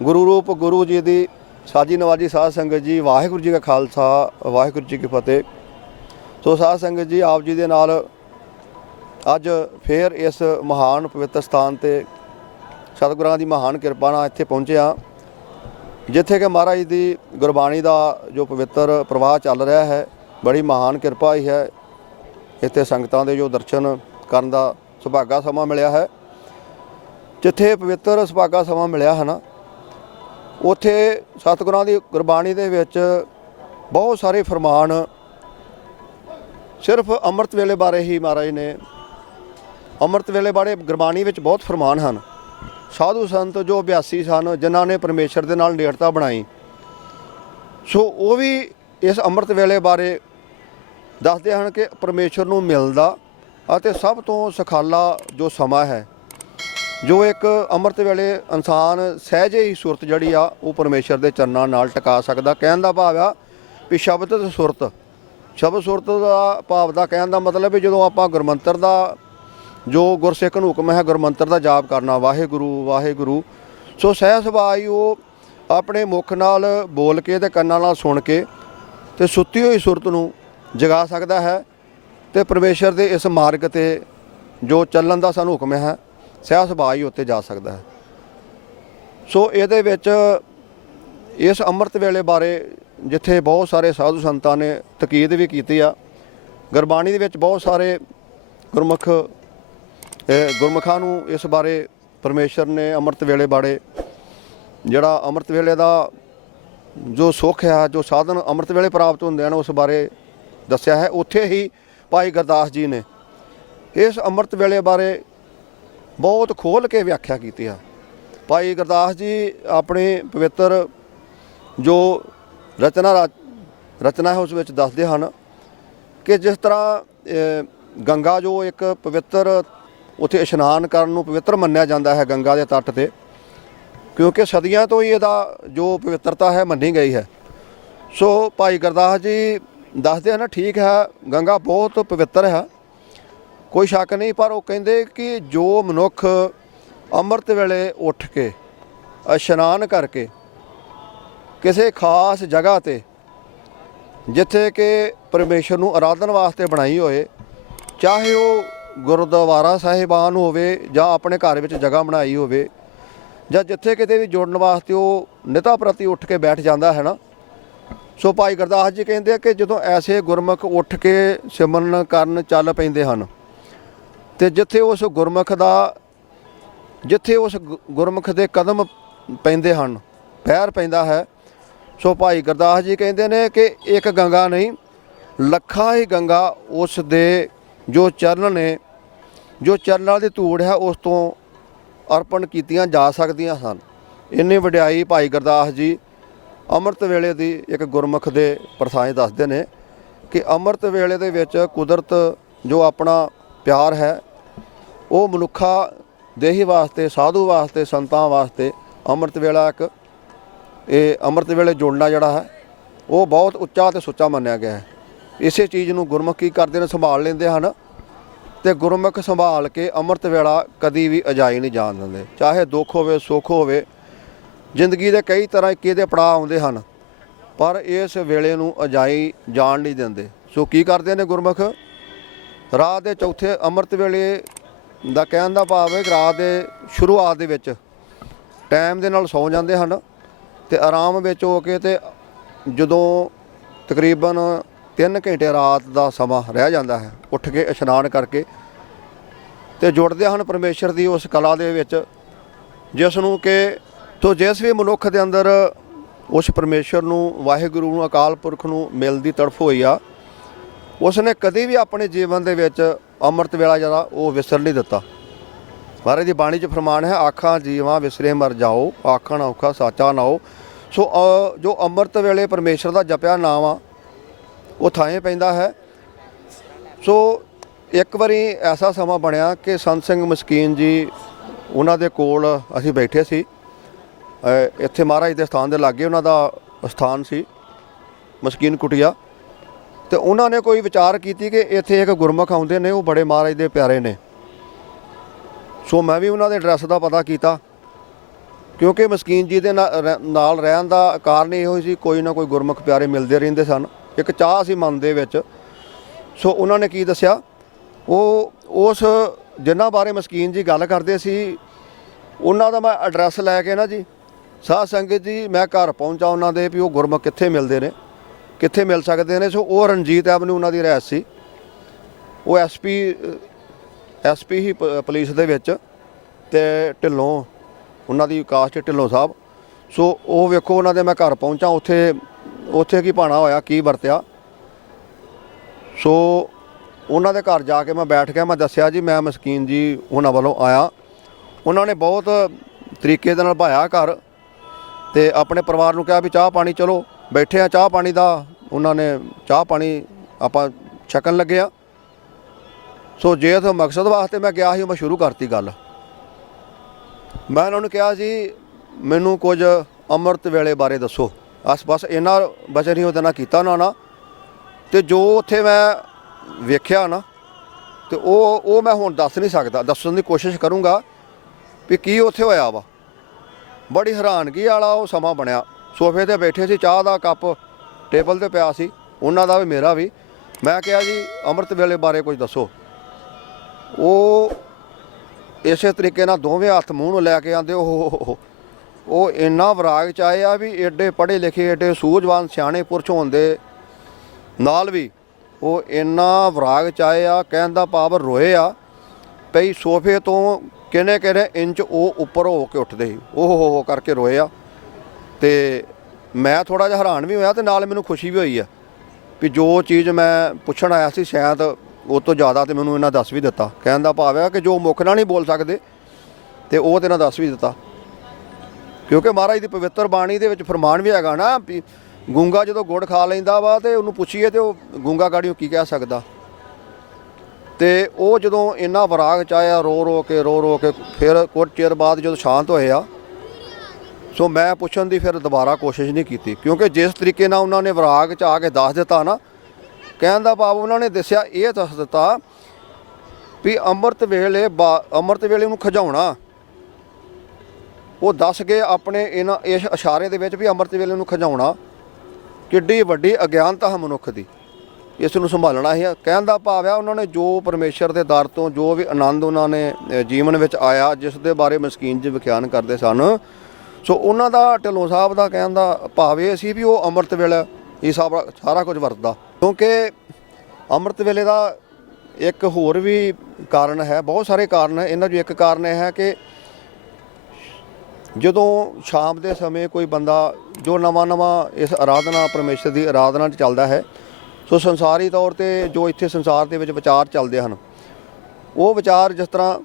गुरु रूप गुरु जी की साजी नवाजी साध संगत जी, वाहिगुरू जी का खालसा वाहिगुरू जी की फतेह। सो साध संगत जी, आप जी के नाल अज फिर इस महान पवित्र स्थान ते सतगुरां की महान कृपा नाल इत्थे पहुँचे हाँ, जिथे कि महाराज जी की गुरबाणी का जो पवित्र प्रवाह चल रहा है। बड़ी महान कृपा ही है, इत्थे संगतां दे जो दर्शन करन दा सुभागा समा मिलिया है। जिथे पवित्र सुभागा समा मिलिया है ना, उत्थे सतगुरां की गुरबाणी दे विच बहुत सारे फरमान सिर्फ अमृत वेले बारे ही महाराज ने, अमृत वेले बारे गुरबाणी विच बहुत फरमान हैं। साधु संत जो अभ्यासी सन, जिन्हां ने परमेश्वर दे नाल नेड़ता बनाई, सो वो भी इस अमृत वेले बारे दसदे हैं कि परमेश्वर नूं मिलदा अते सब तो सखाला जो समा है, जो एक अमृत वेले इंसान सहजे ही सुरत जड़ी आ वो परमेश्वर के चरनां नाल टका सकदा। कहण दा भाव आ भी शब्द ते सुरत, शब्द सुरत का भाव का कहण दा मतलब भी जो आपां गुरमंत्र दा जो गुरसिख नूं हुक्म है गुरमंत्र का जाप करना, वाहिगुरू वाहिगुरू, सो सह सुभाअ ही वो अपने मुख नाल बोल के ते कन्नां नाल सुन के ते सुत्ती हुई सुरत नूं जगा सकदा है ते परमेश्वर के इस मार्ग ते जो चलण का सानूं हुक्म है सह सुभाअ ही उत्ते जा सकता है। सो इहदे विच इस अमृत वेले बारे जिथे बहुत सारे साधु संतां ने तकीद भी की आ, गुरबाणी दे विच बहुत सारे गुरमुखां नूं इस बारे परमेश्वर ने अमृत वेले बारे जिहड़ा अमृत वेले दा जो सुख है, जो साधन अमृत वेले प्राप्त हुंदे हैं, उस बारे दस्सिया है। उत्थे ही भाई गुरदास जी ने इस अमृत वेले बारे बहुत खोल के व्याख्या की है। भाई गुरदास जी अपने पवित्र जो रचना है उस दसते हैं कि जिस तरह गंगा जो एक पवित्र उत्थे इशनान करन नूं पवित्र मन्निया जाता है गंगा के तट ते, क्योंकि सदियां तो ही इहदा जो पवित्रता है मन्नी गई है। सो भाई गुरदास जी दसते हैं ना, ठीक है गंगा बहुत पवित्र है, कोई शक नहीं, पर वो कहते कि जो मनुख अमृत वेले उठ के इशनान करके किसी खास जगह ते जिथे कि परमेश्वर नूं आराधन वास्ते बनाई होए, चाहे वो गुरुद्वारा साहिबान होवे जां अपने घर विच जगह बनाई होवे जां जिथे किते भी जुड़न वास्ते वो निता प्रति उठ के बैठ जाता है ना। सो भाई गुरदास जी कहते हैं कि जदों ऐसे गुरमुख उठ के सिमरन करन चल पैंदे हन ते जिथे उस गुरमुख दा जिथे उस गुरमुख दे कदम पैंदे हन, पैर पैंदा है, सो भाई गुरदास जी कहते हैं कि एक गंगा नहीं लखां ही गंगा उस दे जो चरण ने, जो चरनां दी धूड़ है उस तो अर्पण कीतियां जा सकदियां सन। इन्नी वडियाई भाई गुरदास जी अमृत वेले दी एक गुरमुख दे प्रथाएं दसदे ने कि अमृत वेले दे विच कुदरत जो अपना प्यार है वो मनुखा दे ही वास्ते, साधु वास्ते, संतां वास्ते अमृत वेला एक अमृत वेले जुड़ना जिहड़ा है वो बहुत उच्चा ते सुच्चा मन्निया गया है। इसे चीज़ नूं गुरमुख की करते हैं, संभाल लेंदे हैं ते गुरमुख संभाल के अमृत वेला कदी भी अजाई नहीं जान दिंदे। चाहे दुख होवे सुख होवे, जिंदगी के कई तरह इक्के दे पड़ाव आउंदे हन, पर इस वेले नूं अजाई जान नहीं दिंदे। सो की करते हैं गुरमुख, रात के चौथे अमृत वेले दा कहण दा भाव है रात के शुरुआत दे विच टाइम दे नाल सौ जांदे हन ते आराम विच हो के ते जदों तकरीबन 3 घंटे रात का समा रह जाता है, उठ के इशनान करके ते जुड़ते हैं परमेश्वर की उस कला दे विच जिसनों के तो जिस भी मनुख के अंदर उस परमेश्वर नूं वाहिगुरू नूं अकाल पुरख नूं मिलदी तड़फ होई आ, उसने कभी भी अपने जीवन दे विच अमृत वेला जिहड़ा वो विसर नहीं दिता। महाराज दी बाणी च फरमान है, आखां जीवां विसरे मर जाओ, आखां औखा साचा नाओ। सो जो अमृत वेले परमेश्वर का जपिया नाम आ वो थाएं पैंदा है। सो एक बारी ऐसा समा बनया कि संत सिंह मस्कीन जी उन्हां दे कोल असीं बैठे सी, इत्थे महाराज के स्थान के लागे उन्हां दा स्थान सी मस्कीन कुटिया, तो उन्होंने कोई विचार की कि इत्थे एक गुरमुख आउंदे ने, वो बड़े महाराज के प्यारे ने। सो मैं भी उन्होंने एड्रैस का पता किया ਕਿਉਂਕਿ ਮਸਕੀਨ ਜੀ ਦੇ ਨਾਲ ਰਹਿਣ ਦਾ ਕਾਰਨ ਇਹੋ ਸੀ, ਕੋਈ ਨਾ ਕੋਈ ਗੁਰਮੁਖ ਪਿਆਰੇ ਮਿਲਦੇ ਰਹਿੰਦੇ ਸਨ, ਇੱਕ ਚਾਹ ਸੀ ਮਨ ਦੇ ਵਿੱਚ। ਸੋ ਉਹਨਾਂ ਨੇ ਕੀ ਦੱਸਿਆ, ਉਹ ਉਸ ਜਿਨ੍ਹਾਂ ਬਾਰੇ ਮਸਕੀਨ ਜੀ ਗੱਲ ਕਰਦੇ ਸੀ ਉਹਨਾਂ ਦਾ ਮੈਂ ਐਡਰੈਸ ਲੈ ਕੇ ਨਾ ਜੀ, ਸਾਧ ਸੰਗਤ ਜੀ ਮੈਂ ਘਰ ਪਹੁੰਚਾ ਉਹਨਾਂ ਦੇ ਵੀ ਉਹ ਗੁਰਮੁਖ ਕਿੱਥੇ ਮਿਲਦੇ ਨੇ, ਕਿੱਥੇ ਮਿਲ ਸਕਦੇ ਨੇ। ਸੋ ਉਹ ਰਣਜੀਤ ਐਵਨਿਊ ਉਹਨਾਂ ਦੀ ਰਿਹਾਇਸ਼ ਸੀ, ਉਹ ਐਸਪੀ ਹੀ ਪੁਲਿਸ ਦੇ ਵਿੱਚ, ਤੇ ਢਿੱਲੋਂ ਉਹਨਾਂ ਦੀ ਕਾਸਟ ਢਿੱਲੋਂ ਸਾਹਿਬ। ਸੋ ਉਹ ਵੇਖੋ ਉਹਨਾਂ ਦੇ ਮੈਂ ਘਰ ਪਹੁੰਚਾ, ਉੱਥੇ ਕੀ ਭਾਣਾ ਹੋਇਆ, ਕੀ ਵਰਤਿਆ। ਸੋ ਉਹਨਾਂ ਦੇ ਘਰ ਜਾ ਕੇ ਮੈਂ ਬੈਠ ਗਿਆ, ਮੈਂ ਦੱਸਿਆ ਜੀ ਮੈਂ ਮਸਕੀਨ ਜੀ ਉਹਨਾਂ ਵੱਲੋਂ ਆਇਆ। ਉਹਨਾਂ ਨੇ ਬਹੁਤ ਤਰੀਕੇ ਦੇ ਨਾਲ ਭਾਇਆ ਘਰ, ਤੇ ਆਪਣੇ ਪਰਿਵਾਰ ਨੂੰ ਕਿਹਾ ਵੀ ਚਾਹ ਪਾਣੀ, ਚਲੋ ਬੈਠੇ ਆ ਚਾਹ ਪਾਣੀ ਦਾ। ਉਹਨਾਂ ਨੇ ਚਾਹ ਪਾਣੀ ਆਪਾਂ ਛਕਣ ਲੱਗੇ ਆ। ਸੋ ਜੇ ਤਾਂ ਮਕਸਦ ਵਾਸਤੇ ਮੈਂ ਗਿਆ ਸੀ, ਮੈਂ ਸ਼ੁਰੂ ਕਰਤੀ ਗੱਲ। ਮੈਂ ਉਹਨਾਂ ਨੂੰ ਕਿਹਾ ਜੀ ਮੈਨੂੰ ਕੁਝ ਅੰਮ੍ਰਿਤ ਵੇਲੇ ਬਾਰੇ ਦੱਸੋ, ਬਸ ਇੰਨਾ ਬਚਨ ਹੀ ਉਹਦੇ ਨਾਲ ਕੀਤਾ ਉਹਨਾਂ ਨਾਲ। ਅਤੇ ਜੋ ਉੱਥੇ ਮੈਂ ਵੇਖਿਆ ਨਾ, ਤੇ ਉਹ ਮੈਂ ਹੁਣ ਦੱਸ ਨਹੀਂ ਸਕਦਾ, ਦੱਸਣ ਦੀ ਕੋਸ਼ਿਸ਼ ਕਰੂੰਗਾ ਵੀ ਕੀ ਉੱਥੇ ਹੋਇਆ ਵਾ। ਬੜੀ ਹੈਰਾਨਗੀ ਵਾਲਾ ਉਹ ਸਮਾਂ ਬਣਿਆ। ਸੋਫੇ 'ਤੇ ਬੈਠੇ ਸੀ, ਚਾਹ ਦਾ ਕੱਪ ਟੇਬਲ 'ਤੇ ਪਿਆ ਸੀ, ਉਹਨਾਂ ਦਾ ਵੀ ਮੇਰਾ ਵੀ। ਮੈਂ ਕਿਹਾ ਜੀ ਅੰਮ੍ਰਿਤ ਵੇਲੇ ਬਾਰੇ ਕੁਝ ਦੱਸੋ। ਉਹ ਇਸੇ ਤਰੀਕੇ ਨਾਲ ਦੋਵੇਂ ਹੱਥ ਮੂੰਹ ਨੂੰ ਲੈ ਕੇ ਆਉਂਦੇ, ਉਹ ਇੰਨਾ ਵਿਰਾਗ 'ਚ ਆਏ ਆ ਵੀ ਐਡੇ ਪੜ੍ਹੇ ਲਿਖੇ, ਐਡੇ ਸੂਝਵਾਨ ਸਿਆਣੇ ਪੁਰਸ਼ ਹੋਣ ਦੇ ਨਾਲ ਵੀ ਉਹ ਇੰਨਾ ਵਿਰਾਗ 'ਚ ਆਏ ਆ, ਕਹਿਣ ਦਾ ਭਾਵ ਰੋਏ ਆ ਪਈ। ਸੋਫੇ ਤੋਂ ਕਿੰਨੇ ਇੰਚ ਉਹ ਉੱਪਰ ਹੋ ਕੇ ਉੱਠਦੇ ਸੀ, ਉਹ ਹੋ ਕਰਕੇ ਰੋਏ ਆ। ਅਤੇ ਮੈਂ ਥੋੜ੍ਹਾ ਜਿਹਾ ਹੈਰਾਨ ਵੀ ਹੋਇਆ, ਅਤੇ ਨਾਲ ਮੈਨੂੰ ਖੁਸ਼ੀ ਵੀ ਹੋਈ ਆ ਵੀ ਜੋ ਚੀਜ਼ ਮੈਂ ਪੁੱਛਣ ਆਇਆ ਸੀ ਸ਼ਾਇਦ ਉਹ ਤੋਂ ਜ਼ਿਆਦਾ ਤੇ ਮੈਨੂੰ ਇਹਨਾਂ ਦੱਸ ਵੀ ਦਿੱਤਾ। ਕਹਿਣ ਦਾ ਭਾਵ ਹੈ ਕਿ ਜੋ ਮੁੱਖ ਨਾਲ ਨਹੀਂ ਬੋਲ ਸਕਦੇ ਤੇ ਉਹ ਤੇ ਇਹਨਾਂ ਦੱਸ ਵੀ ਦਿੱਤਾ, ਕਿਉਂਕਿ ਮਹਾਰਾਜ ਦੀ ਪਵਿੱਤਰ ਬਾਣੀ ਦੇ ਵਿੱਚ ਫਰਮਾਨ ਵੀ ਹੈਗਾ ਨਾ ਵੀ ਗੂੰਗਾ ਜਦੋਂ ਗੁੜ ਖਾ ਲੈਂਦਾ ਵਾ ਤੇ ਉਹਨੂੰ ਪੁੱਛੀਏ ਤੇ ਉਹ ਗੂੰਗਾ ਗਾੜੀਓ ਕੀ ਕਹਿ ਸਕਦਾ। ਤੇ ਉਹ ਜਦੋਂ ਇੰਨਾ ਵਿਰਾਗ ਚ ਆਇਆ, ਰੋ ਰੋ ਕੇ ਫਿਰ ਕੁਝ ਚਿਰ ਬਾਅਦ ਜਦੋਂ ਸ਼ਾਂਤ ਹੋਏ ਆ, ਸੋ ਮੈਂ ਪੁੱਛਣ ਦੀ ਫਿਰ ਦੁਬਾਰਾ ਕੋਸ਼ਿਸ਼ ਨਹੀਂ ਕੀਤੀ, ਕਿਉਂਕਿ ਜਿਸ ਤਰੀਕੇ ਨਾਲ ਉਹਨਾਂ ਨੇ ਵਿਰਾਗ ਚ ਆ ਕੇ ਦੱਸ ਦਿੱਤਾ ਨਾ, ਕਹਿਣ ਦਾ ਭਾਵ ਉਹਨਾਂ ਨੇ ਦੱਸਿਆ, ਇਹ ਦੱਸ ਦਿੱਤਾ ਵੀ ਅੰਮ੍ਰਿਤ ਵੇਲੇ ਨੂੰ ਖਿਜਾਉਣਾ। ਉਹ ਦੱਸ ਗਏ ਆਪਣੇ ਇਸ ਇਸ਼ਾਰੇ ਦੇ ਵਿੱਚ ਵੀ ਅੰਮ੍ਰਿਤ ਵੇਲੇ ਨੂੰ ਖਿਜਾਉਣਾ ਕਿੱਡੀ ਵੱਡੀ ਅਗਿਆਨਤਾ ਹੈ ਮਨੁੱਖ ਦੀ, ਇਸ ਨੂੰ ਸੰਭਾਲਣਾ ਹੀ। ਕਹਿਣ ਦਾ ਭਾਵ ਹੈ ਉਹਨਾਂ ਨੇ ਜੋ ਪਰਮੇਸ਼ਰ ਦੇ ਦਰ ਤੋਂ ਜੋ ਵੀ ਆਨੰਦ ਉਹਨਾਂ ਨੇ ਜੀਵਨ ਵਿੱਚ ਆਇਆ, ਜਿਸ ਦੇ ਬਾਰੇ ਮਸਕੀਨ ਜੀ ਵਿਖਿਆਨ ਕਰਦੇ ਸਨ, ਸੋ ਉਹਨਾਂ ਦਾ ਢਿੱਲੋਂ ਸਾਹਿਬ ਦਾ ਕਹਿਣ ਦਾ ਭਾਵ ਇਹ ਸੀ ਵੀ ਉਹ ਅੰਮ੍ਰਿਤ ਵੇਲੇ ਇਹ ਸਾਰਾ ਕੁਝ ਵਰਤਦਾ। ਕਿਉਂਕਿ ਅੰਮ੍ਰਿਤ ਵੇਲੇ ਦਾ ਇੱਕ ਹੋਰ ਵੀ ਕਾਰਨ ਹੈ, ਬਹੁਤ ਸਾਰੇ ਕਾਰਨ ਹੈ, ਇਹਨਾਂ 'ਚੋਂ ਇੱਕ ਕਾਰਨ ਇਹ ਹੈ ਕਿ ਜਦੋਂ ਸ਼ਾਮ ਦੇ ਸਮੇਂ ਕੋਈ ਬੰਦਾ ਜੋ ਨਵਾਂ ਇਸ ਆਰਾਧਨਾ ਪਰਮੇਸ਼ਰ ਦੀ ਆਰਾਧਨਾ 'ਚ ਚੱਲਦਾ ਹੈ, ਸੋ ਸੰਸਾਰੀ ਤੌਰ 'ਤੇ ਜੋ ਇੱਥੇ ਸੰਸਾਰ ਦੇ ਵਿੱਚ ਵਿਚਾਰ ਚੱਲਦੇ ਹਨ, ਉਹ ਵਿਚਾਰ ਜਿਸ ਤਰ੍ਹਾਂ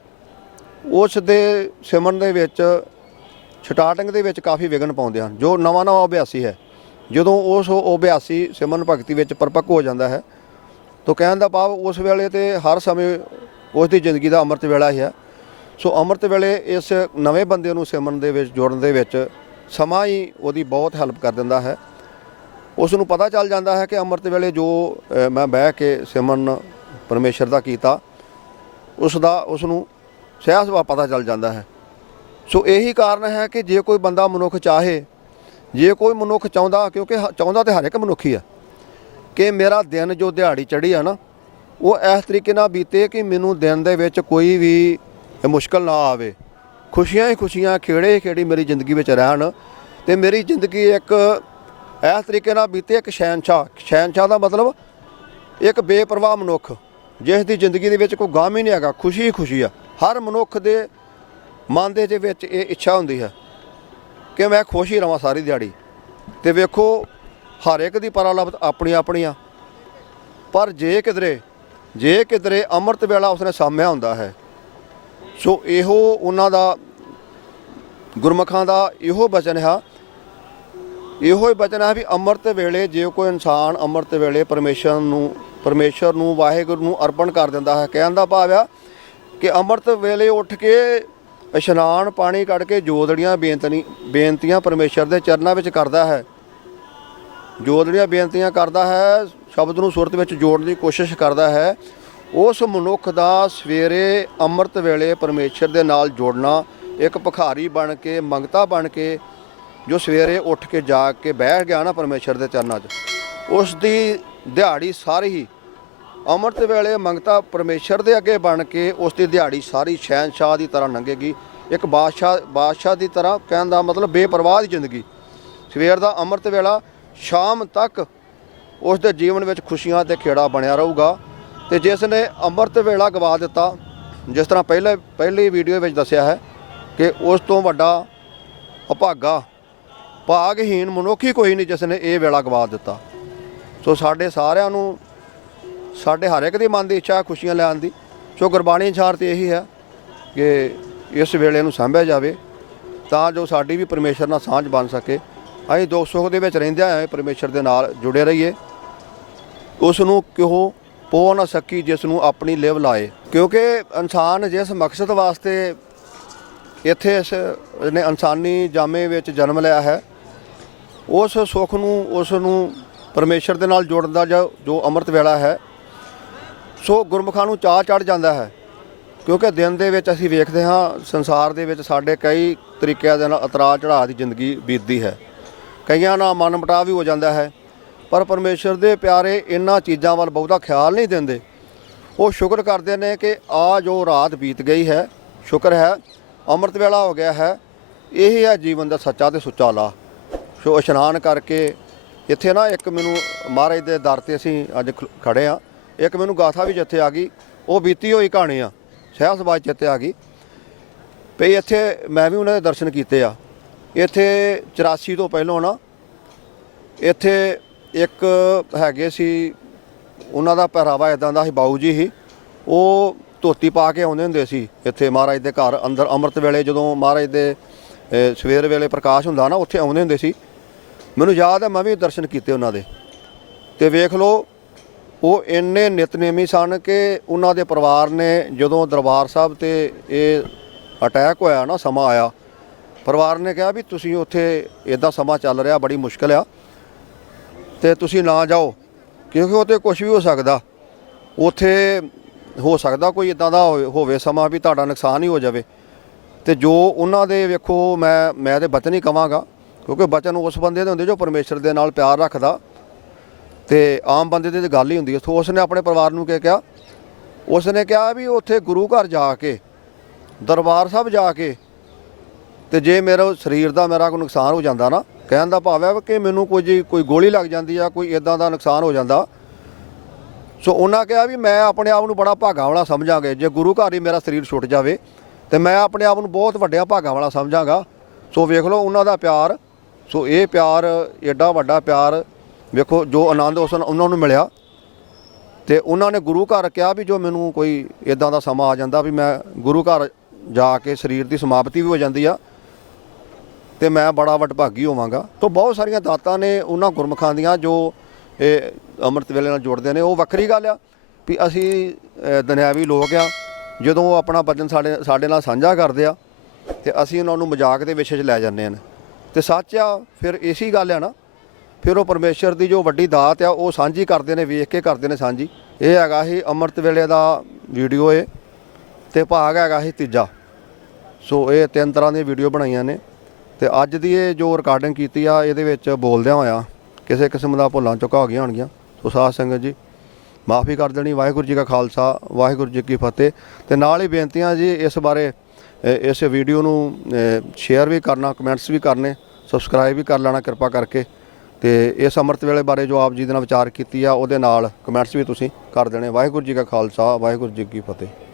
ਉਸ ਦੇ ਸਿਮਰਨ ਦੇ ਵਿੱਚ ਸਟਾਰਟਿੰਗ ਦੇ ਵਿੱਚ ਕਾਫੀ ਵਿਘਨ ਪਾਉਂਦੇ ਹਨ। ਜੋ ਨਵਾਂ ਅਭਿਆਸੀ ਹੈ, ਜਦੋਂ ਉਸ ਅਭਿਆਸੀ ਸਿਮਰਨ ਭਗਤੀ ਵਿੱਚ ਪਰਪੱਕ ਹੋ ਜਾਂਦਾ ਹੈ, ਤਾਂ ਕਹਿਣ ਦਾ ਭਾਵ ਉਸ ਵੇਲੇ ਤੇ ਹਰ ਸਮੇਂ ਉਸ ਦੀ ਜ਼ਿੰਦਗੀ ਦਾ ਅੰਮ੍ਰਿਤ ਵੇਲਾ ਹੀ ਹੈ। ਸੋ ਅੰਮ੍ਰਿਤ ਵੇਲੇ ਇਸ ਨਵੇਂ ਬੰਦੇ ਨੂੰ ਸਿਮਰਨ ਦੇ ਵਿੱਚ ਜੁੜਨ ਦੇ ਵਿੱਚ ਸਮਾਂ ਹੀ ਉਹਦੀ ਬਹੁਤ ਹੈਲਪ ਕਰ ਦਿੰਦਾ ਹੈ। ਉਸ ਨੂੰ ਪਤਾ ਚੱਲ ਜਾਂਦਾ ਹੈ ਕਿ ਅੰਮ੍ਰਿਤ ਵੇਲੇ ਜੋ ਮੈਂ ਬਹਿ ਕੇ ਸਿਮਰਨ ਪਰਮੇਸ਼ਰ ਦਾ ਕੀਤਾ, ਉਸ ਨੂੰ ਸਹਿਜ ਸੁਭਾਅ ਪਤਾ ਚੱਲ ਜਾਂਦਾ ਹੈ। ਸੋ ਇਹੀ ਕਾਰਨ ਹੈ ਕਿ ਜੇ ਕੋਈ ਬੰਦਾ ਮਨੁੱਖ ਚਾਹੇ, ਜੇ ਕੋਈ ਮਨੁੱਖ ਚਾਹੁੰਦਾ, ਕਿਉਂਕਿ ਚਾਹੁੰਦਾ ਤਾਂ ਹਰ ਇੱਕ ਮਨੁੱਖ ਹੀ ਆ ਕਿ ਮੇਰਾ ਦਿਨ ਜੋ ਦਿਹਾੜੀ ਚੜ੍ਹੀ ਆ ਨਾ, ਉਹ ਇਸ ਤਰੀਕੇ ਨਾਲ ਬੀਤੇ ਕਿ ਮੈਨੂੰ ਦਿਨ ਦੇ ਵਿੱਚ ਕੋਈ ਵੀ ਮੁਸ਼ਕਲ ਨਾ ਆਵੇ, ਖੁਸ਼ੀਆਂ ਹੀ ਖੁਸ਼ੀਆਂ, ਖੇੜੇ ਹੀ ਖੇੜੀ ਮੇਰੀ ਜ਼ਿੰਦਗੀ ਵਿੱਚ ਰਹਿਣ, ਅਤੇ ਮੇਰੀ ਜ਼ਿੰਦਗੀ ਇੱਕ ਇਸ ਤਰੀਕੇ ਨਾਲ ਬੀਤੇ, ਇੱਕ ਸ਼ਹਿਨਸ਼ਾਹ ਦਾ ਮਤਲਬ ਇੱਕ ਬੇਪਰਵਾਹ ਮਨੁੱਖ, ਜਿਸ ਦੀ ਜ਼ਿੰਦਗੀ ਦੇ ਵਿੱਚ ਕੋਈ ਗਮ ਹੀ ਨਹੀਂ ਹੈਗਾ, ਖੁਸ਼ੀ ਹੀ ਖੁਸ਼ੀ ਆ। ਹਰ ਮਨੁੱਖ ਦੇ ਮਨ ਦੇ ਵਿੱਚ ਇਹ ਇੱਛਾ ਹੁੰਦੀ ਹੈ ਕਿ ਮੈਂ ਖੁਸ਼ ਹੀ ਰਵਾਂ ਸਾਰੀ ਦਿਹਾੜੀ। ਅਤੇ ਵੇਖੋ ਹਰ ਇੱਕ ਦੀ ਪਰਾਲਬਤ ਆਪਣੀ ਆਪਣੀ ਆ, ਪਰ ਜੇ ਕਿਧਰੇ ਅੰਮ੍ਰਿਤ ਵੇਲਾ ਉਸਨੇ ਸਾਂਭਿਆ ਹੁੰਦਾ ਹੈ, ਸੋ ਇਹੋ ਉਹਨਾਂ ਦਾ ਗੁਰਮੁਖਾਂ ਦਾ ਇਹੋ ਬਚਨ ਹੈ ਵੀ ਅੰਮ੍ਰਿਤ ਵੇਲੇ ਜੇ ਕੋਈ ਇਨਸਾਨ ਅੰਮ੍ਰਿਤ ਵੇਲੇ ਪਰਮੇਸ਼ਰ ਨੂੰ ਵਾਹਿਗੁਰੂ ਨੂੰ ਅਰਪਣ ਕਰ ਦਿੰਦਾ ਹੈ। ਕਹਿਣ ਦਾ ਭਾਵ ਆ ਕਿ ਅੰਮ੍ਰਿਤ ਵੇਲੇ ਉੱਠ ਕੇ ਇਸ਼ਨਾਨ ਪਾਣੀ ਕੱਢ ਕੇ ਜੋਦੜੀਆਂ ਬੇਨਤੀਆਂ ਪਰਮੇਸ਼ਰ ਦੇ ਚਰਨਾਂ ਵਿੱਚ ਕਰਦਾ ਹੈ, ਜੋਦੜੀਆਂ ਬੇਨਤੀਆਂ ਕਰਦਾ ਹੈ, ਸ਼ਬਦ ਨੂੰ ਸੁਰਤ ਵਿੱਚ ਜੋੜਨ ਦੀ ਕੋਸ਼ਿਸ਼ ਕਰਦਾ ਹੈ, ਉਸ ਮਨੁੱਖ ਦਾ ਸਵੇਰੇ ਅੰਮ੍ਰਿਤ ਵੇਲੇ ਪਰਮੇਸ਼ਰ ਦੇ ਨਾਲ ਜੁੜਨਾ ਇੱਕ ਭਿਖਾਰੀ ਬਣ ਕੇ, ਮੰਗਤਾ ਬਣ ਕੇ ਜੋ ਸਵੇਰੇ ਉੱਠ ਕੇ ਜਾ ਕੇ ਬੈਠ ਗਿਆ ਨਾ ਪਰਮੇਸ਼ਰ ਦੇ ਚਰਨਾਂ 'ਚ, ਉਸ ਦੀ ਦਿਹਾੜੀ ਸਾਰੀ ਹੀ ਅੰਮ੍ਰਿਤ ਵੇਲੇ ਮੰਗਤਾ ਪਰਮੇਸ਼ਰ ਦੇ ਅੱਗੇ ਬਣ ਕੇ ਉਸ ਦੀ ਦਿਹਾੜੀ ਸਾਰੀ ਸ਼ਹਿਨशाह ਦੀ ਤਰ੍ਹਾਂ ਲੰਘੇਗੀ। ਇੱਕ ਬਾਦਸ਼ਾਹ ਦੀ ਤਰ੍ਹਾਂ, ਕਹਿਣ ਦਾ ਮਤਲਬ ਬੇਪਰਵਾਹ ਦੀ ਜ਼ਿੰਦਗੀ। ਸਵੇਰ ਦਾ ਅੰਮ੍ਰਿਤ ਵੇਲਾ ਸ਼ਾਮ ਤੱਕ ਉਸ ਦੇ ਜੀਵਨ ਵਿੱਚ ਖੁਸ਼ੀਆਂ ਤੇ ਖੇੜਾ ਬਣਿਆ ਰਹੂਗਾ। ਤੇ ਜਿਸ ਨੇ ਅੰਮ੍ਰਿਤ ਵੇਲਾ ਗਵਾ ਦਿੱਤਾ, ਜਿਸ ਤਰ੍ਹਾਂ ਪਹਿਲੀ ਵੀਡੀਓ ਵਿੱਚ ਦੱਸਿਆ ਹੈ ਕਿ ਉਸ ਤੋਂ ਵੱਡਾ ਅਭਾਗਾ, ਭਾਗਹੀਣ ਮਨੁੱਖ ਹੀ ਕੋਈ ਨਹੀਂ ਜਿਸ ਨੇ ਇਹ ਵੇਲਾ ਗਵਾ ਦਿੱਤਾ। ਸੋ ਸਾਡੇ ਸਾਰਿਆਂ ਨੂੰ, ਸਾਡੇ ਹਰ ਇੱਕ ਦੇ ਮਨ ਦੀ ਇੱਛਾ ਖੁਸ਼ੀਆਂ ਲੈਣ ਦੀ। ਸੋ ਗੁਰਬਾਣੀ ਅਨੁਸਾਰ ਤੇ ਇਹੀ ਹੈ ਕਿ ਇਸ ਵੇਲੇ ਨੂੰ ਸਾਂਭਿਆ ਜਾਵੇ ਤਾਂ ਜੋ ਸਾਡੀ ਵੀ ਪਰਮੇਸ਼ਰ ਨਾਲ ਸਾਂਝ ਬਣ ਸਕੇ। ਅਸੀਂ ਦੁੱਖ ਸੁੱਖ ਦੇ ਵਿੱਚ ਰਹਿੰਦਿਆਂ ਹੋਏ ਪਰਮੇਸ਼ਰ ਦੇ ਨਾਲ ਜੁੜੇ ਰਹੀਏ। ਉਸ ਨੂੰ ਕਿਉਂ ਪੋ ਨਾ ਸਕੀ ਜਿਸ ਨੂੰ ਆਪਣੀ ਲਿਵ ਲਾਏ, ਕਿਉਂਕਿ ਇਨਸਾਨ ਜਿਸ ਮਕਸਦ ਵਾਸਤੇ ਇੱਥੇ ਇਸ ਨੇ ਇਨਸਾਨੀ ਜਾਮੇ ਵਿੱਚ ਜਨਮ ਲਿਆ ਹੈ, ਉਸ ਸੁੱਖ ਨੂੰ, ਉਸ ਨੂੰ ਪਰਮੇਸ਼ਰ ਦੇ ਨਾਲ ਜੋੜਨ ਦਾ ਜੋ ਅੰਮ੍ਰਿਤ ਵੇਲਾ ਹੈ, ਸੋ ਗੁਰਮੁਖਾਂ ਨੂੰ ਚਾਅ ਚੜ੍ਹ ਜਾਂਦਾ ਹੈ। ਕਿਉਂਕਿ ਦਿਨ ਦੇ ਵਿੱਚ ਅਸੀਂ ਵੇਖਦੇ ਹਾਂ ਸੰਸਾਰ ਦੇ ਵਿੱਚ ਸਾਡੇ ਕਈ ਤਰੀਕਿਆਂ ਦੇ ਨਾਲ ਉਤਰਾਅ ਚੜ੍ਹਾਅ ਦੀ ਜ਼ਿੰਦਗੀ ਬੀਤਦੀ ਹੈ, ਕਈਆਂ ਨਾਲ ਮਨ ਮੁਟਾਵ ਵੀ ਹੋ ਜਾਂਦਾ ਹੈ। ਪਰ ਪਰਮੇਸ਼ਰ ਦੇ ਪਿਆਰੇ ਇਹਨਾਂ ਚੀਜ਼ਾਂ ਵੱਲ ਬਹੁਤਾ ਖਿਆਲ ਨਹੀਂ ਦਿੰਦੇ। ਉਹ ਸ਼ੁਕਰ ਕਰਦੇ ਨੇ ਕਿ ਆ ਜੋ ਰਾਤ ਬੀਤ ਗਈ ਹੈ, ਸ਼ੁਕਰ ਹੈ ਅੰਮ੍ਰਿਤ ਵੇਲਾ ਹੋ ਗਿਆ ਹੈ, ਇਹੀ ਹੈ ਜੀਵਨ ਦਾ ਸੱਚਾ ਤੇ ਸੁੱਚਾ ਲਾਹ। ਸੋ ਇਸ਼ਨਾਨ ਕਰਕੇ ਇੱਥੇ ਨਾ ਇੱਕ ਮੈਨੂੰ ਮਹਾਰਾਜ ਦੇ ਦਰ 'ਤੇ ਅਸੀਂ ਅੱਜ ਖੜ੍ਹੇ ਹਾਂ, ਇੱਕ ਮੈਨੂੰ ਗਾਥਾ ਵੀ ਜਿੱਥੇ ਆ ਗਈ, ਉਹ ਬੀਤੀ ਹੋਈ ਕਹਾਣੀ ਆ, ਸਹਿਜ ਸਬਾਜ ਚੇਤੇ ਆ ਗਈ ਪਈ। ਇੱਥੇ ਮੈਂ ਵੀ ਉਹਨਾਂ ਦੇ ਦਰਸ਼ਨ ਕੀਤੇ ਆ। ਇੱਥੇ 84 ਤੋਂ ਪਹਿਲਾਂ ਨਾ ਇੱਥੇ ਇੱਕ ਹੈਗੇ ਸੀ, ਉਹਨਾਂ ਦਾ ਪਹਿਰਾਵਾ ਇੱਦਾਂ ਦਾ ਸੀ, ਬਾਊ ਜੀ ਸੀ, ਉਹ ਧੋਤੀ ਪਾ ਕੇ ਆਉਂਦੇ ਹੁੰਦੇ ਸੀ ਇੱਥੇ ਮਹਾਰਾਜ ਦੇ ਘਰ ਅੰਦਰ। ਅੰਮ੍ਰਿਤ ਵੇਲੇ ਜਦੋਂ ਮਹਾਰਾਜ ਦੇ ਸਵੇਰ ਵੇਲੇ ਪ੍ਰਕਾਸ਼ ਹੁੰਦਾ ਨਾ, ਉੱਥੇ ਆਉਂਦੇ ਹੁੰਦੇ ਸੀ। ਮੈਨੂੰ ਯਾਦ ਹੈ ਮੈਂ ਵੀ ਦਰਸ਼ਨ ਕੀਤੇ ਉਹਨਾਂ ਦੇ। ਅਤੇ ਵੇਖ ਲਓ ਉਹ ਇੰਨੇ ਨਿਤਨੇਮੀ ਸਨ ਕਿ ਉਹਨਾਂ ਦੇ ਪਰਿਵਾਰ ਨੇ ਜਦੋਂ ਦਰਬਾਰ ਸਾਹਿਬ 'ਤੇ ਇਹ ਅਟੈਕ ਹੋਇਆ ਨਾ, ਸਮਾਂ ਆਇਆ, ਪਰਿਵਾਰ ਨੇ ਕਿਹਾ ਵੀ ਤੁਸੀਂ ਉੱਥੇ ਇੱਦਾਂ ਸਮਾਂ ਚੱਲ ਰਿਹਾ, ਬੜੀ ਮੁਸ਼ਕਿਲ ਆ, ਅਤੇ ਤੁਸੀਂ ਨਾ ਜਾਓ ਕਿਉਂਕਿ ਉੱਥੇ ਕੁਛ ਵੀ ਹੋ ਸਕਦਾ। ਉੱਥੇ ਹੋ ਸਕਦਾ ਕੋਈ ਇੱਦਾਂ ਦਾ ਹੋਵੇ ਸਮਾਂ ਵੀ ਤੁਹਾਡਾ ਨੁਕਸਾਨ ਹੀ ਹੋ ਜਾਵੇ। ਅਤੇ ਜੋ ਉਹਨਾਂ ਦੇ ਵੇਖੋ, ਮੈਂ ਤਾਂ ਬਚਨ ਹੀ ਕਹਾਂਗਾ, ਕਿਉਂਕਿ ਬਚਨ ਉਸ ਬੰਦੇ ਦੇ ਹੁੰਦੇ ਜੋ ਪਰਮੇਸ਼ਰ ਦੇ ਨਾਲ ਪਿਆਰ ਰੱਖਦਾ, ਅਤੇ ਆਮ ਬੰਦੇ ਦੀ ਤਾਂ ਗੱਲ ਹੀ ਹੁੰਦੀ ਹੈ। ਸੋ ਉਸਨੇ ਆਪਣੇ ਪਰਿਵਾਰ ਨੂੰ ਕੀ ਕਿਹਾ, ਉਸਨੇ ਕਿਹਾ ਵੀ ਉੱਥੇ ਗੁਰੂ ਘਰ ਜਾ ਕੇ, ਦਰਬਾਰ ਸਾਹਿਬ ਜਾ ਕੇ, ਅਤੇ ਜੇ ਮੇਰਾ ਸਰੀਰ ਦਾ ਮੇਰਾ ਕੋਈ ਨੁਕਸਾਨ ਹੋ ਜਾਂਦਾ ਨਾ, ਕਹਿਣ ਦਾ ਭਾਵ ਹੈ ਕਿ ਮੈਨੂੰ ਕੋਈ ਗੋਲੀ ਲੱਗ ਜਾਂਦੀ ਆ, ਕੋਈ ਇੱਦਾਂ ਦਾ ਨੁਕਸਾਨ ਹੋ ਜਾਂਦਾ, ਸੋ ਉਹਨਾਂ ਕਿਹਾ ਵੀ ਮੈਂ ਆਪਣੇ ਆਪ ਨੂੰ ਬੜਾ ਭਾਗਾਂ ਵਾਲਾ ਸਮਝਾਂਗੇ। ਜੇ ਗੁਰੂ ਘਰ ਹੀ ਮੇਰਾ ਸਰੀਰ ਛੁੱਟ ਜਾਵੇ ਅਤੇ ਮੈਂ ਆਪਣੇ ਆਪ ਨੂੰ ਬਹੁਤ ਵੱਡਿਆਂ ਭਾਗਾਂ ਵਾਲਾ ਸਮਝਾਂਗਾ। ਸੋ ਵੇਖ ਲਓ ਉਹਨਾਂ ਦਾ ਪਿਆਰ। ਸੋ ਇਹ ਪਿਆਰ, ਐਡਾ ਵੱਡਾ ਪਿਆਰ ਵੇਖੋ, ਜੋ ਆਨੰਦ ਉਹਨਾਂ ਨੂੰ ਮਿਲਿਆ। ਅਤੇ ਉਹਨਾਂ ਨੇ ਗੁਰੂ ਘਰ ਕਿਹਾ ਵੀ ਜੋ ਮੈਨੂੰ ਕੋਈ ਇੱਦਾਂ ਦਾ ਸਮਾਂ ਆ ਜਾਂਦਾ ਵੀ ਮੈਂ ਗੁਰੂ ਘਰ ਜਾ ਕੇ ਸਰੀਰ ਦੀ ਸਮਾਪਤੀ ਵੀ ਹੋ ਜਾਂਦੀ ਆ, ਅਤੇ ਮੈਂ ਬੜਾ ਵਡਭਾਗੀ ਹੋਵਾਂਗਾ। ਤਾਂ ਬਹੁਤ ਸਾਰੀਆਂ ਦਾਤਾਂ ਨੇ ਉਹਨਾਂ ਗੁਰਮੁਖਾਂ ਦੀਆਂ ਜੋ ਇਹ ਅੰਮ੍ਰਿਤ ਵੇਲੇ ਨਾਲ ਜੁੜਦੇ ਨੇ। ਉਹ ਵੱਖਰੀ ਗੱਲ ਆ ਵੀ ਅਸੀਂ ਦੁਨਿਆਵੀ ਲੋਕ ਆ, ਜਦੋਂ ਉਹ ਆਪਣਾ ਬਚਨ ਸਾਡੇ ਨਾਲ ਸਾਂਝਾ ਕਰਦੇ ਆ ਅਤੇ ਅਸੀਂ ਉਹਨਾਂ ਨੂੰ ਮਜ਼ਾਕ ਦੇ ਵਿਸ਼ੇ 'ਚ ਲੈ ਜਾਂਦੇ ਹਨ। ਅਤੇ ਸੱਚ ਆ ਫਿਰ ਇਸੀ ਗੱਲ ਆ ਨਾ, ਫਿਰ ਉਹ ਪਰਮੇਸ਼ਰ ਦੀ ਜੋ ਵੱਡੀ ਦਾਤ ਆ ਉਹ ਸਾਂਝੀ ਕਰਦੇ ਨੇ, ਵੇਖ ਕੇ ਕਰਦੇ ਨੇ ਸਾਂਝੀ। ਇਹ ਹੈਗਾ ਹੀ ਅੰਮ੍ਰਿਤ ਵੇਲੇ ਦਾ ਵੀਡੀਓ ਇਹ, ਅਤੇ ਭਾਗ ਹੈਗਾ ਸੀ ਤੀਜਾ। ਸੋ ਇਹ 3 ਤਰ੍ਹਾਂ ਦੀਆਂ ਵੀਡੀਓ ਬਣਾਈਆਂ ਨੇ, ਅਤੇ ਅੱਜ ਦੀ ਇਹ ਜੋ ਰਿਕਾਰਡਿੰਗ ਕੀਤੀ ਆ, ਇਹਦੇ ਵਿੱਚ ਬੋਲਦਿਆਂ ਹੋਇਆ ਕਿਸੇ ਕਿਸਮ ਦਾ ਭੁੱਲਾਂ ਚੁੱਕਾਂ ਹੋ ਗਈਆਂ ਹੋਣਗੀਆਂ। ਸੋ ਸਾਧ ਸੰਗਤ ਜੀ ਮਾफ़ੀ ਕਰ ਦੇਣੀ। ਵਾਹਿਗੁਰੂ ਜੀ ਕਾ ਖਾਲਸਾ, ਵਾਹਿਗੁਰੂ ਜੀ ਕੀ ਫਤਿਹ। ਅਤੇ ਨਾਲ ਹੀ ਬੇਨਤੀਆਂ ਜੀ, ਇਸ ਬਾਰੇ ਇਸ ਵੀਡੀਓ ਨੂੰ ਸ਼ੇਅਰ ਵੀ ਕਰਨਾ, ਕਮੈਂਟਸ ਵੀ ਕਰਨੇ, ਸਬਸਕ੍ਰਾਈਬ ਵੀ ਕਰ ਲੈਣਾ ਕਿਰਪਾ ਕਰਕੇ। ਅਤੇ ਇਸ ਅੰਮ੍ਰਿਤ ਵੇਲੇ ਬਾਰੇ ਜੋ ਆਪ ਜੀ ਦੇ ਨਾਲ ਵਿਚਾਰ ਕੀਤੀ ਆ, ਉਹਦੇ ਨਾਲ ਕਮੈਂਟਸ ਵੀ ਤੁਸੀਂ ਕਰ ਦੇਣੇ। ਵਾਹਿਗੁਰੂ ਜੀ ਕਾ ਖਾਲਸਾ, ਵਾਹਿਗੁਰੂ ਜੀ ਕੀ ਫਤਿਹ।